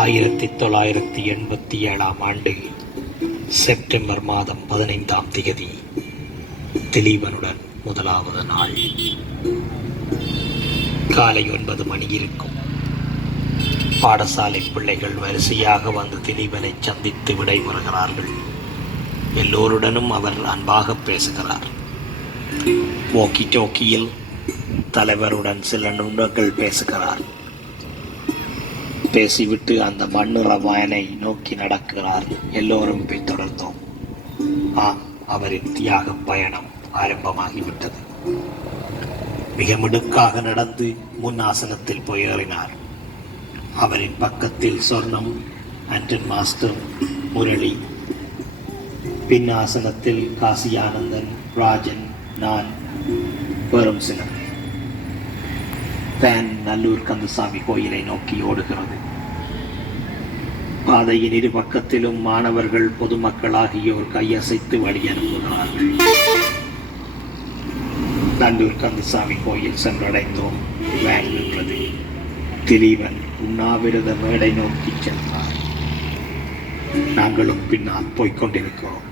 1987 September மாதம் 15ஆம் திகதி திலீபனுடன் முதலாவது நாள். காலை 9 மணி இருக்கும். பாடசாலை பிள்ளைகள் வரிசையாக வந்து திலீபனை சந்தித்து விடைபெறுகிறார்கள். எல்லோருடனும் அவர் அன்பாக பேசுகிறார். வாக்கி டாக்கியில் தலைவருடன் சில நிமிடங்கள் பேசுகிறார். பேசிவிட்டு அந்த மண்ணுற வயனை நோக்கி நடக்கிறார். எல்லோரும் பின்தொடர்ந்தோம். ஆம், அவரின் தியாக பயணம் ஆரம்பமாகிவிட்டது. மிக மிடுக்காக நடந்து முன் ஆசனத்தில் போய் ஏறினார். அவரின் பக்கத்தில் சொர்ணம், ஆண்டன் மாஸ்டர், முரளி, பின் ஆசனத்தில் காசி ஆனந்தன், ராஜன், நான், பெரும் சிலர். வேன் நல்லூர் கந்தசாமி கோயிலை நோக்கி ஓடுகிறது. பாதையின் இரு பக்கத்திலும் மாணவர்கள், பொதுமக்கள் ஆகியோர் கையசைத்து வழி அனுப்புகிறார்கள். நல்லூர் கந்தசாமி கோயில் சென்றடைந்தோம். வேன் நின்றது. திலீபன் உண்ணாவிரத மேடை நோக்கி சென்றார். நாங்களும் பின்னால் போய்கொண்டிருக்கிறோம்.